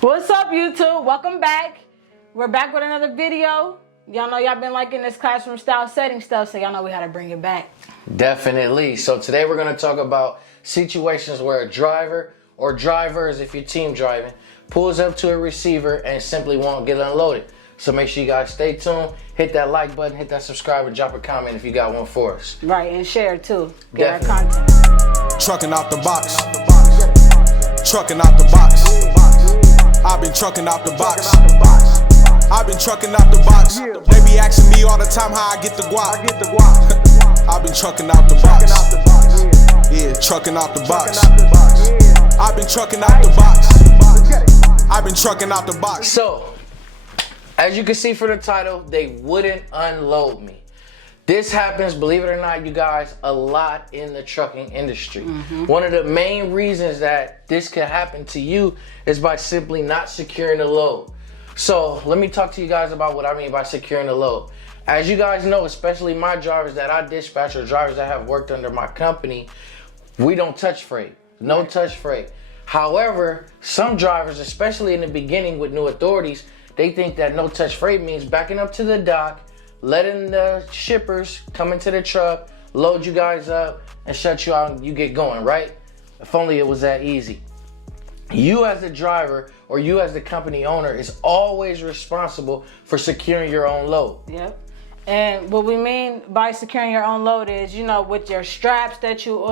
What's up, YouTube? Welcome back. We're back with another video. Y'all know y'all been liking this classroom style setting stuff, so y'all know we had to bring it back. Definitely. So today we're going to talk about situations where a driver or drivers, if you're team driving, pulls up to a receiver and simply won't get unloaded. So make sure you guys stay tuned, hit that like button, hit that subscribe, and drop a comment if you got one for us. Right, and share too. Get our Definitely. content. Trucking out the box. Trucking out the box. I've been trucking out the box. I've been trucking out the box. They be asking me all the time how I get the guap. I've been trucking out the box. Yeah, trucking out the box. I've been trucking out the box. I've been trucking out the box. So, as you can see from the title, they wouldn't unload me. This happens, believe it or not, you guys, a lot in the trucking industry. One of the main reasons that this could happen to you is by simply not securing the load. So let me talk to you guys about what I mean by securing the load. As you guys know, especially my drivers that I dispatch or drivers that have worked under my company, we don't touch freight. No touch freight. However, some drivers, especially in the beginning with new authorities, they think that no touch freight means backing up to the dock, letting the shippers come into the truck, load you guys up, and shut you out and you get going, right? If only it was that easy. You as the driver or you as the company owner is always responsible for securing your own load. Yep. And what we mean by securing your own load is, you know, with your straps that you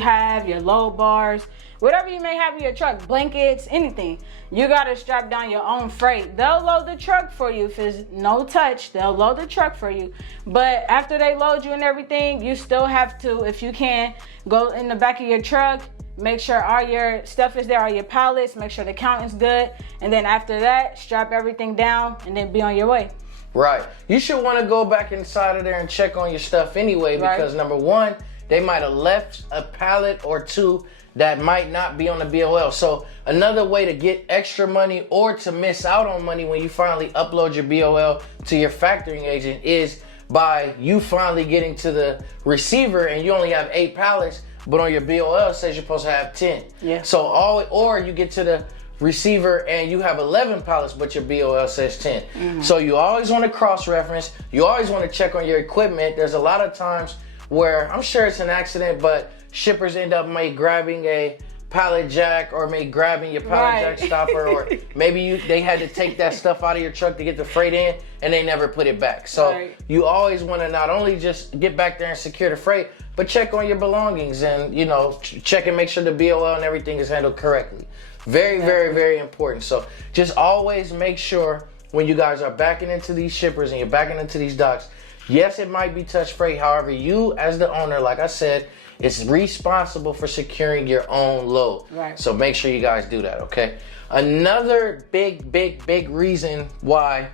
have, your load bars, whatever you may have in your truck, blankets, anything, you gotta strap down your own freight. They'll load the truck for you. If it's no touch, they'll load the truck for you. But after they load you and everything, you still have to, if you can, go in the back of your truck, make sure all your stuff is there, all your pallets, make sure the count is good. And then after that, strap everything down and then be on your way. Right. You should want to go back inside of there and check on your stuff anyway, because number one, they might have left a pallet or two that might not be on the BOL. So another way to get extra money or to miss out on money when you finally upload your BOL to your factoring agent is by you finally getting to the receiver and you only have 8 pallets, but on your BOL it says you're supposed to have 10. Yeah. So or you get to the receiver and you have 11 pallets, but your BOL says 10. So you always want to cross-reference. You always want to check on your equipment. There's a lot of times where I'm sure it's an accident, but shippers end up grabbing a pallet jack or grabbing your pallet jack stopper, or maybe they had to take that stuff out of your truck to get the freight in and they never put it back. So you always want to not only just get back there and secure the freight, but check on your belongings and, you know, check and make sure the BOL and everything is handled correctly. Very, very, very important. So just always make sure when you guys are backing into these shippers and you're backing into these docks, yes, it might be touch freight. However, you as the owner, like I said, is responsible for securing your own load. Right. So make sure you guys do that, okay? Another big reason why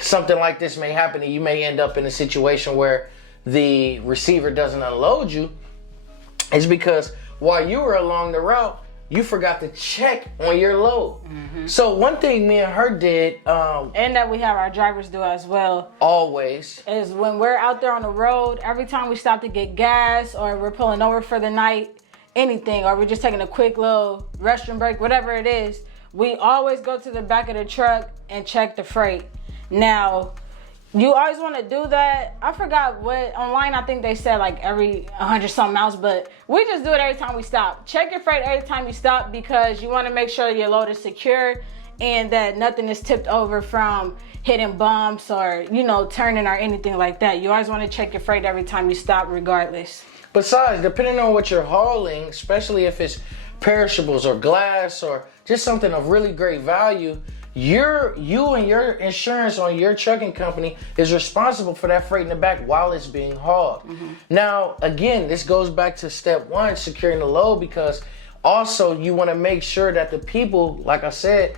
something like this may happen and you may end up in a situation where the receiver doesn't unload you is because while you were along the route, you forgot to check on your load. So one thing me and her did, and that we have our drivers do as well, always, is when we're out there on the road, every time we stop to get gas or we're pulling over for the night, anything, or we're just taking a quick little restroom break, whatever it is, we always go to the back of the truck and check the freight. Now, you always want to do that. I forgot what online, I think they said like every 100 something miles, but we just do it every time we stop. Check your freight every time you stop because you want to make sure your load is secure and that nothing is tipped over from hitting bumps or, you know, turning or anything like that. You always want to check your freight every time you stop regardless. Besides, depending on what you're hauling, especially if it's perishables or glass or just something of really great value, you and your insurance on your trucking company is responsible for that freight in the back while it's being hauled. Now, again, this goes back to step one, securing the load, because also you want to make sure that the people, like I said,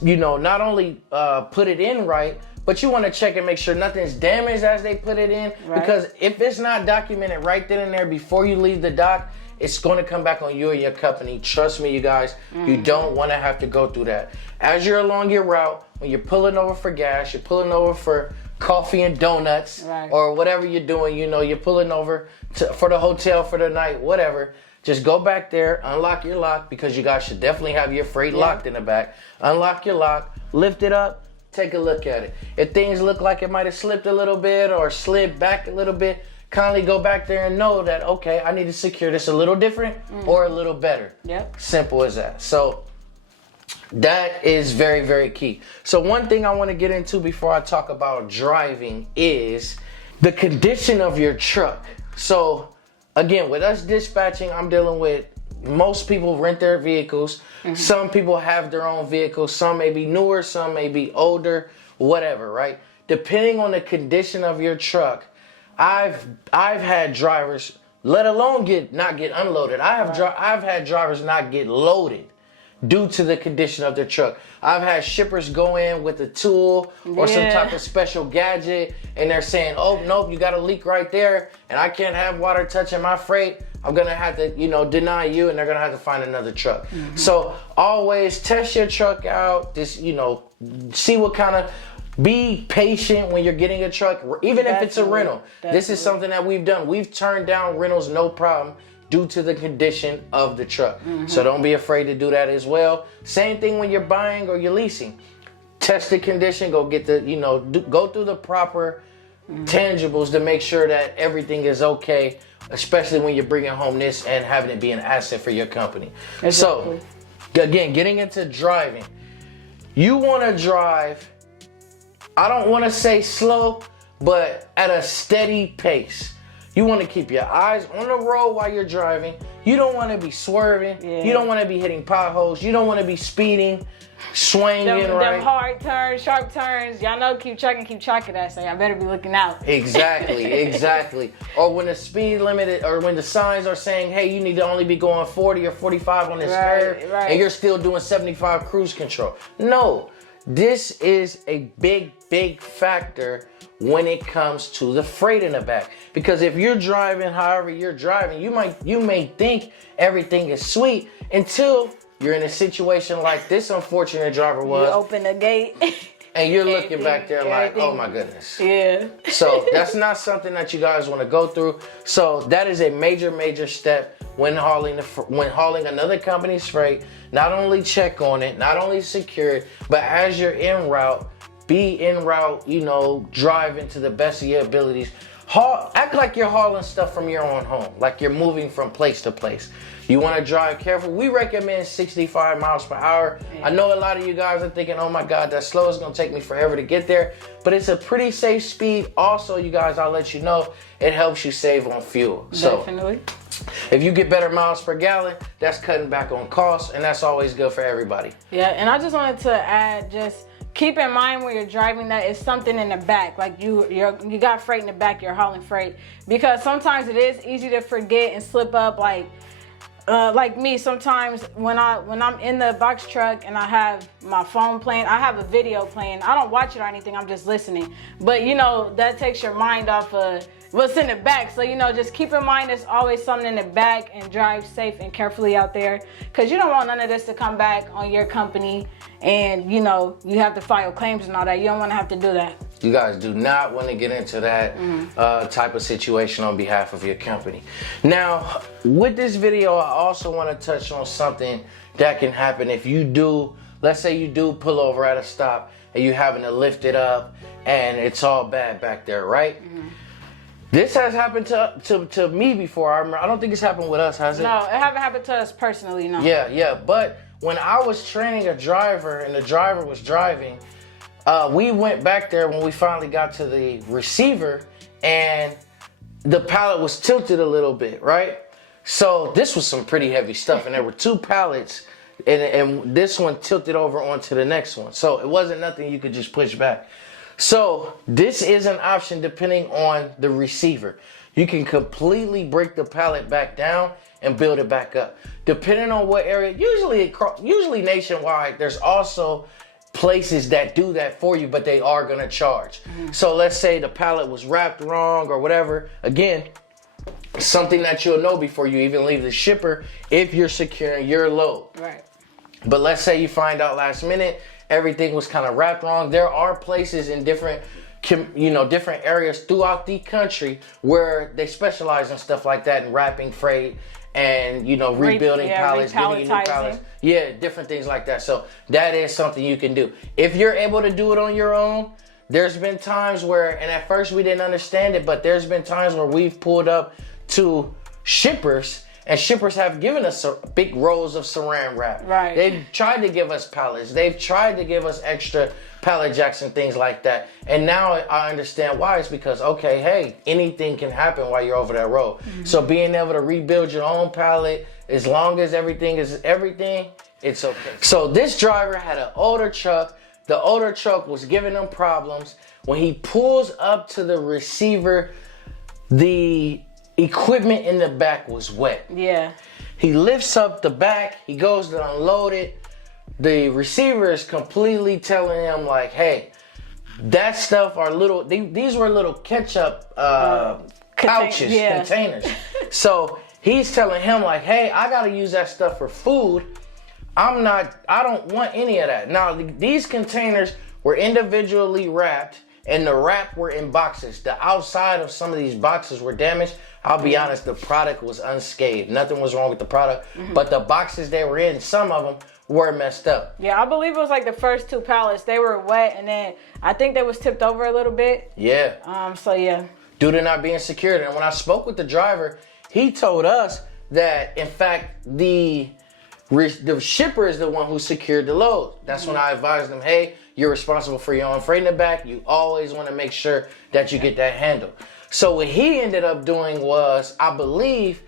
you know, not only put it in right, but you want to check and make sure nothing's damaged as they put it in. Because if it's not documented right then and there before you leave the dock, it's going to come back on you and your company. Trust me, you guys, you don't want to have to go through that. As you're along your route, when you're pulling over for gas, you're pulling over for coffee and donuts, or whatever you're doing, you know, you're pulling over for the hotel for the night, whatever. just go back there, unlock your lock, because you guys should definitely have your freight locked in the back. Unlock your lock, lift it up, take a look at it. If things look like it might have slipped a little bit or slid back a little bit, kindly go back there and know that, okay, I need to secure this a little different or a little better. Yep. Simple as that. So that is very, very key. So one thing I want to get into before I talk about driving is the condition of your truck. So again, with us dispatching, I'm dealing with most people rent their vehicles. Some people have their own vehicles. Some may be newer, some may be older, whatever, right? Depending on the condition of your truck, I've had drivers, let alone not get unloaded. I've had drivers not get loaded due to the condition of their truck. I've had shippers go in with a tool or some type of special gadget, and they're saying, oh, nope, you got a leak right there, and I can't have water touching my freight. I'm gonna have to, deny you, and they're gonna have to find another truck. So always test your truck out. See what kind of, be patient when you're getting a truck, even if it's a rental. This is something that we've done. We've turned down rentals, no problem, due to the condition of the truck. So don't be afraid to do that as well. Same thing when you're buying or you're leasing. Test the condition, go get the, go through the proper tangibles to make sure that everything is okay, especially when you're bringing home this and having it be an asset for your company. Exactly. So again, getting into driving, you want to drive, I don't want to say slow, but at a steady pace. You want to keep your eyes on the road while you're driving. You don't want to be swerving. You don't want to be hitting potholes. You don't want to be speeding, swinging, right? Them hard turns, sharp turns. Y'all know, keep track of that, so y'all better be looking out. Exactly. Or when the speed limit, or when the signs are saying, hey, you need to only be going 40 or 45 on this curve, and you're still doing 75 cruise control. No, this is a big factor when it comes to the freight in the back. Because if you're driving however you're driving, you may think everything is sweet until you're in a situation like this unfortunate driver was. You open the gate. And you're looking back there like, oh my goodness. Yeah. So that's not something that you guys want to go through. So that is a major step when hauling another company's freight. Not only check on it, not only secure it, but as you're en route, be en route, driving to the best of your abilities. Act like you're hauling stuff from your own home, like you're moving from place to place. You want to drive careful. We recommend 65 miles per hour. Yeah. I know a lot of you guys are thinking, oh my God, that's slow. It's going to take me forever to get there. But it's a pretty safe speed. Also, you guys, I'll let you know, it helps you save on fuel. Definitely. So if you get better miles per gallon, that's cutting back on costs, and that's always good for everybody. Yeah, and I just wanted to add, just keep in mind when you're driving that it's something in the back, like you got freight in the back, you're hauling freight, because sometimes it is easy to forget and slip up. Like me, sometimes when I'm in the box truck and I have my phone playing, I have a video playing. I don't watch it or anything, I'm just listening. But that takes your mind off of what's in the back. So just keep in mind there's always something in the back, and drive safe and carefully out there, because you don't want none of this to come back on your company and you have to file claims and all that. You don't want to have to do that. You guys do not want to get into that type of situation on behalf of your company. Now, with this video, I also want to touch on something that can happen if you do, let's say you do pull over at a stop and you having to lift it up and it's all bad back there, right? This has happened to me before. I don't think it's happened with us, has it? No, it haven't happened to us personally, no. Yeah, but when I was training a driver and the driver was driving, we went back there when we finally got to the receiver, and the pallet was tilted a little bit, right? So this was some pretty heavy stuff, and there were 2 pallets, and this one tilted over onto the next one. So it wasn't nothing you could just push back. So this is an option depending on the receiver. You can completely break the pallet back down and build it back up. Depending on what area, usually nationwide, there's also places that do that for you, but they are gonna charge. So let's say the pallet was wrapped wrong or whatever. Again, something that you'll know before you even leave the shipper if you're securing your load. Right. But let's say you find out last minute, everything was kind of wrapped wrong. There are places in different areas throughout the country where they specialize in stuff like that, and wrapping freight and rebuilding pallets, giving you new repalletizing. pallets. Yeah, different things like that. So that is something you can do. If you're able to do it on your own, there's been times where, and at first we didn't understand it, but there's been times where we've pulled up to shippers, and shippers have given us big rolls of saran wrap. Right. They've tried to give us pallets. They've tried to give us extra pallet jacks and things like that. And now I understand why. It's because, okay, hey, anything can happen while you're over that road. So being able to rebuild your own pallet, as long as everything is everything, it's okay. So this driver had an older truck. The older truck was giving him problems. When he pulls up to the receiver, the equipment in the back was wet. Yeah. He lifts up the back, he goes to unload it. The receiver is completely telling him like, hey, that stuff are little, these were little ketchup pouches, containers. So he's telling him like, hey, I gotta use that stuff for food. I don't want any of that. Now, these containers were individually wrapped, and the wrap were in boxes. The outside of some of these boxes were damaged. I'll be honest, the product was unscathed. Nothing was wrong with the product, but the boxes they were in, some of them were messed up. Yeah, I believe it was like the first 2 pallets. They were wet, and then I think they was tipped over a little bit. Yeah. So yeah. Due to not being secured. And when I spoke with the driver, he told us that, in fact, the shipper is the one who secured the load. That's when I advised him, hey, you're responsible for your own freight in the back. You always want to make sure that you get that handled. So what he ended up doing was, I believe,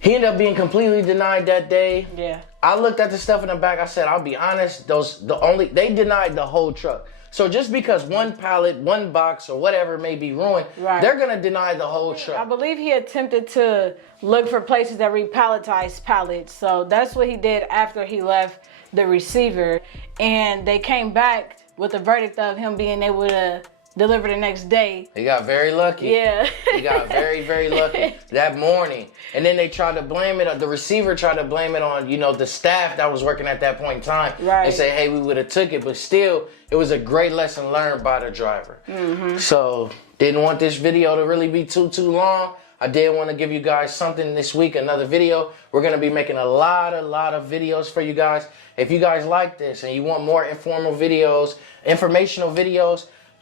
he ended up being completely denied that day. Yeah. I looked at the stuff in the back. I said, I'll be honest, they denied the whole truck. So just because one pallet, one box, or whatever may be ruined, they're gonna deny the whole truck. I believe he attempted to look for places that repalletized pallets. So that's what he did after he left the receiver. And they came back with a verdict of him being able to deliver the next day. He got very lucky. Yeah. He got very, very lucky that morning. And then they tried to blame it, the receiver tried to blame it on, the staff that was working at that point in time. Right. And say, hey, we would have took it. But still, it was a great lesson learned by the driver. So, didn't want this video to really be too long. I did want to give you guys something this week, another video. We're going to be making a lot of videos for you guys. If you guys like this and you want more informational videos,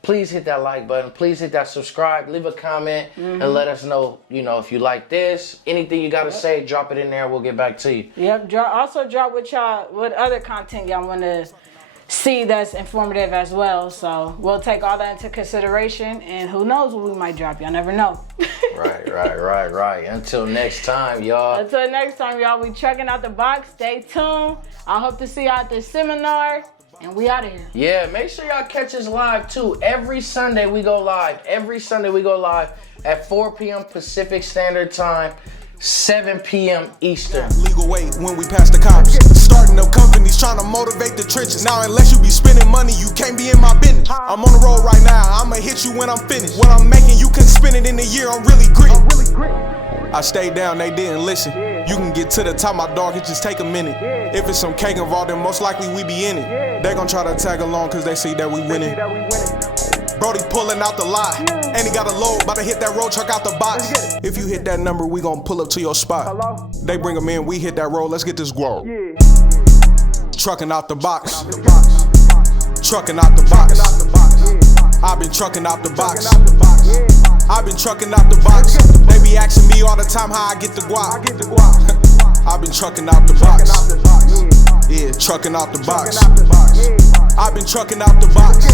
please hit that like button. Please hit that subscribe. Leave a comment and let us know, if you like this. Anything you got to say, drop it in there. We'll get back to you. Yep. Also drop what other content y'all want to see that's informative as well. So we'll take all that into consideration, and who knows what we might drop. Y'all never know. Right. Until next time, y'all. Until next time, y'all. We trucking out the box. Stay tuned. I hope to see y'all at the seminar. And we out of here. Yeah, make sure y'all catch us live too. Every Sunday we go live. At 4 p.m. Pacific Standard Time, 7 p.m. Eastern. Legal weight when we pass the cops. Starting up companies trying to motivate the trenches. Now unless you be spending money, you can't be in my business. I'm on the road right now. I'ma hit you when I'm finished. What I'm making, you can spend it in a year. I'm really gritty. I stayed down, they didn't listen. You can get to the top, my dog, it just take a minute. If it's some cake involved, then most likely we be in it. They gon' try to tag along cause they see that we winning. Brody pulling out the lot, and he got a load, about to hit that road truck out the box. If you hit that number, we gon' pull up to your spot. They bring them in, we hit that road, let's get this guap. Trucking out the box. Trucking out the box. I've been trucking out the box. I've been trucking out the box. They be asking me all the time how I get the guap. I've been trucking out the box. Yeah, trucking out the box. I've been trucking out the box.